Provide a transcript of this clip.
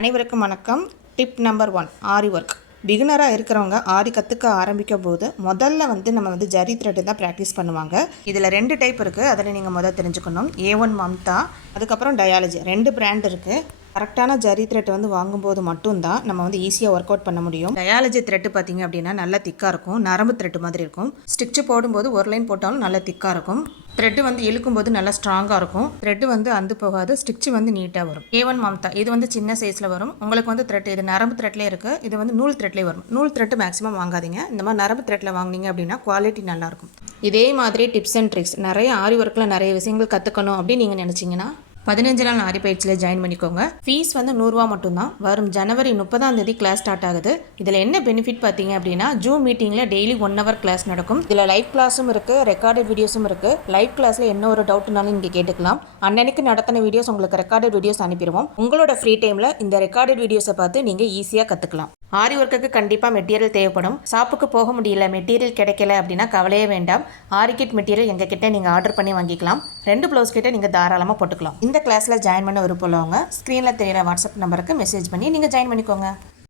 அனைவருக்கும் வணக்கம். Tip number one aari work பிகினராக இருக்கிறவங்க ஆரி கற்றுக்க ஆரம்பிக்கும் போது முதல்ல வந்து நம்ம வந்து ஜரி த்ரெட்டு தான் ப்ராக்டிஸ் பண்ணுவாங்க. இதில் ரெண்டு டைப் இருக்குது அதில் நீங்கள் முதல் தெரிஞ்சுக்கணும். ஏ ஒன் மம்தா அதுக்கப்புறம் டயாலஜி ரெண்டு பிராண்ட் இருக்குது கரெக்டான ஜரி த்ரெட் வந்து வாங்கும்போது மட்டும்தான் நம்ம வந்து ஈஸியாக ஒர்க் அவுட் பண்ண முடியும். டயாலஜி த்ரெட்டு பார்த்தீங்க அப்படின்னா நல்லா திக்காக இருக்கும். நரம்பு த்ரெட்டு மாதிரி இருக்கும். ஸ்டிச்சு போடும்போது ஒரு லைன் போட்டாலும் நல்லா திக்காக இருக்கும். த்ரெட்டு வந்து இழுக்கும்போது நல்லா ஸ்ட்ராங்காக இருக்கும். த்ரெட்டு வந்து அந்து போகாது. ஸ்டிச்சு வந்து நீட்டாக வரும். ஏ ஒன் மம்தா இது வந்து சின்ன சைஸில் வரும். உங்களுக்கு வந்து த்ரெட் இது நரம்பு த்ரெட்லேயே இருக்குது இது வந்து நூல் த்ரெட்லேயே வரும். நூல் த்ரெட்டு மேக்ஸிமம் வாங்காதீங்க. இந்த மாதிரி நரம்பு த்ரெட்டில் வாங்கினீங்க அப்படின்னா குவாலிட்டி நல்லாயிருக்கும் இதே மாதிரி டிப்ஸ் அண்ட் ட்ரிக்ஸ் நிறைய ஆரி ஒர்க்கில் நிறைய விஷயங்கள் கற்றுக்கணும் அப்படின்னு நீங்கள் நினச்சிங்கன்னா பதினஞ்சு நாள் ஆரி பயிற்சியில் ஜாயின் பண்ணிக்கோங்க. ஃபீஸ் வந்து நூறுரூவா மட்டும்தான். வரும் ஜனவரி முப்பதாம் தேதி கிளாஸ் ஸ்டார்ட் ஆகுது. இதில் என்ன பெனிஃபிட் பார்த்தீங்க அப்படின்னா ஜூம் மீட்டிங்கில் டெய்லி ஒன் ஹவர் கிளாஸ் நடக்கும். இதில் லைவ் கிளாஸும் இருக்குது ரெக்கார்டட் வீடியோஸும் இருக்குது லைவ் கிளாஸில் என்ன ஒரு டவுட்னாலும் நீங்கள் கேட்டுக்கலாம். அன்னன்னைக்கு நடத்தின வீடியோஸ் உங்களுக்கு ரெக்கார்டட் வீடியோஸ் அனுப்பிடுவோம். உங்களோட ஃப்ரீ டைமில் இந்த ரெக்கார்டட் வீடியோஸை பார்த்து நீங்கள் ஈஸியாக கற்றுக்கலாம் ஆரி ஒர்க்குக்கு கண்டிப்பாக மெட்டீரியல் தேவைப்படும். ஷாப்புக்கு போக முடியல மெட்டீரியல் கிடைக்கல அப்படின்னா கவலையே வேண்டாம். ஆரி கிட் மெட்டீரியல் எங்கள் கிட்டே நீங்கள் ஆர்டர் பண்ணி வாங்கிக்கலாம். ரெண்டு ப்ளவுஸ் கிட்டே நீங்கள் தாராளமாக போட்டுக்கலாம். இந்த கிளாஸில் ஜாயின் பண்ண விருப்பம் உள்ளவங்க ஸ்க்ரீனில் தெரியிற வாட்ஸ்அப் நம்பருக்கு மெசேஜ் பண்ணி நீங்கள் ஜாயின் பண்ணிக்கோங்க.